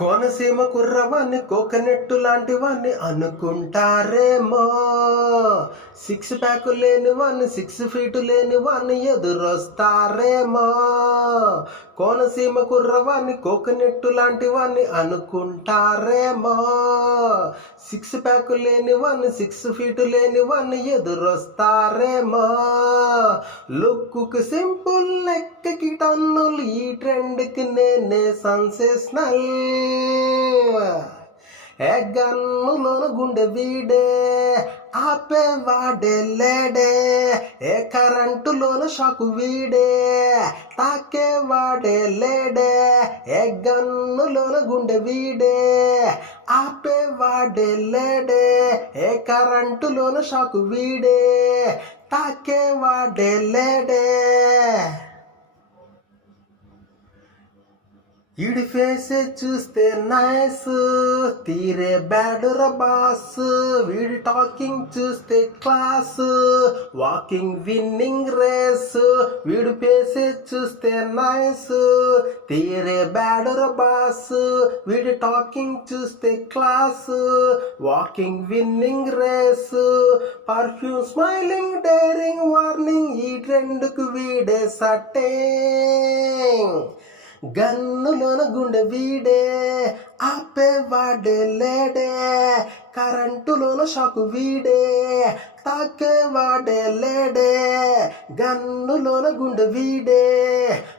కోనసీమ కుర్రవాన్ని కోకనెట్టు లాంటి వాన్ని అనుకుంటారేమో. సిక్స్ ప్యాక్ లేని వాన్ని సిక్స్ ఫీట్ లేని వాన్ని ఎదురొస్తారేమో. కోనసీమ కుర్రవాన్ని కోకనెట్టు లాంటి వాన్ని అనుకుంటారేమో. సిక్స్ ప్యాక్ లేని వన్ సిక్స్ ఫీట్ లేని వన్ ఎదురొస్తారేమో. లుక్కు సింపుల్ లెక్కకి టన్నులు ఈ ట్రెండ్కి నేనే సన్సేషనల్. ఏ గన్నులోన గుండె వీడే ఆపే వాడే లేడే. ఏ కరెంటులోను షాకు వీడే తాకే వాడే లేడే. ఏ గన్నులోన గుండె వీడే? ఆపే వాడే లేడే. ఏ కరెంటులోన షాకు వీడే? తాకే వాడే లేడే. ఈడి ఫేసే చూస్తే నైస్ తీరే బ్యాడ్ రబాస్. వీడి టాకింగ్ చూస్తే క్లాస్ వాకింగ్ విన్నింగ్ రేస్ వీడి ఫేసే చూస్తే నైస్ తీరే బ్యాడ్ బాస్ వీడి టాకింగ్ చూస్తే class walking winning race perfume smiling daring warning ఈ ట్రెండ్కు వీడే సట్టే. గన్నులోన గుండె వీడే. ఆపే వాడే లేడే కరెంటులోన షాకు వీడే తాకే వాడే లేడే గన్నులోన గుండె వీడే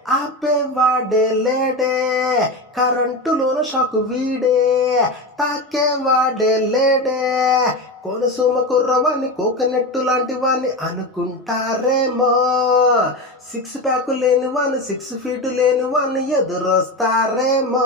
ఆపే వాడే లేడే కరెంటులోన షాకు వీడే తాకే వాడే లేడే కోనసూమ కుర్రవాన్ని కోకనెట్టు లాంటి వాణ్ణి అనుకుంటారేమో. సిక్స్ ప్యాక్ లేని వాన్ని సిక్స్ ఫీట్ లేని వాన్ని ఎదురొస్తారేమో.